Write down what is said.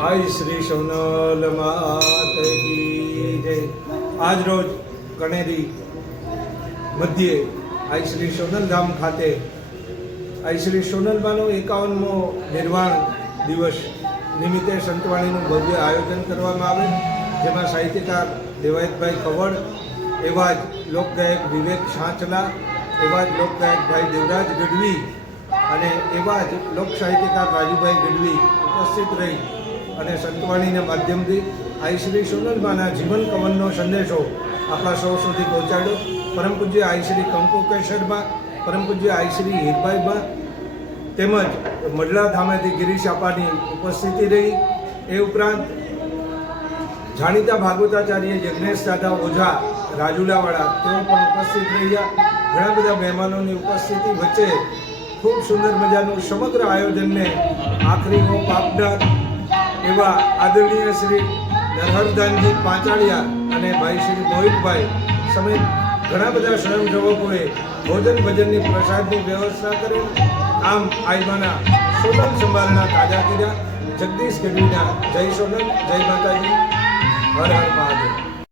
भाई श्री सोनल मात की जय। आज रोज कणेरी मध्य आई श्री सोनल धाम खाते आई श्री सोनलमाનો 51મો નિર્વાણ દિવસ નિમિત્તે સંતવાણીનું ભવ્ય આયોજન કરવામાં આવે, જેમાં સાહિત્યકાર દેવાયતભાઈ કવડ, એવા જ લોકગાયક વિવેક સાંચલા, એવા જ લોકગાયક ભાઈ દેવરાજ ગઢવી અને એવા જ લોક સાહિત્યકાર રાજુભાઈ ગઢવી ઉપસ્થિત રહી અને સંતવાણીના માધ્યમથી આઈ શ્રી સોનલમાના જીવન કવનનો સંદેશો આપણા સૌ સુધી પહોંચાડ્યો. પરમ પૂજ્ય આઈ શ્રી કંકુ કેશરમાં, પરમ પૂજ્ય આઈ શ્રી હીરભાઈમાં તેમજ મડલા ધામેથી ગિરીશ આપાની ઉપસ્થિતિ રહી. એ ઉપરાંત જાણીતા ભાગવતાચાર્ય યજ્ઞેશ દાદા ઓઝા રાજુલાવાળા તેઓ પણ ઉપસ્થિત રહ્યા. ઘણા બધા મહેમાનોની ઉપસ્થિતિ વચ્ચે ખૂબ સુંદર મજાનું સમગ્ર આયોજનને આખરી ઓપ આપનાર એવા આદરણીય શ્રી નરહરદાનજી પાંચાળિયા અને ભાઈ શ્રી મોહિતભાઈ સમેત ઘણા બધા સ્વયંસેવકોએ ભોજન ભજનની પ્રસાદની વ્યવસ્થા કરી. આમ આઈમાના સોનલ સંભાળના તાજા કર્યા. જગદીશ ગઢવીના જય સોનલ, જય માતાજી, હર હર મહાદેવ.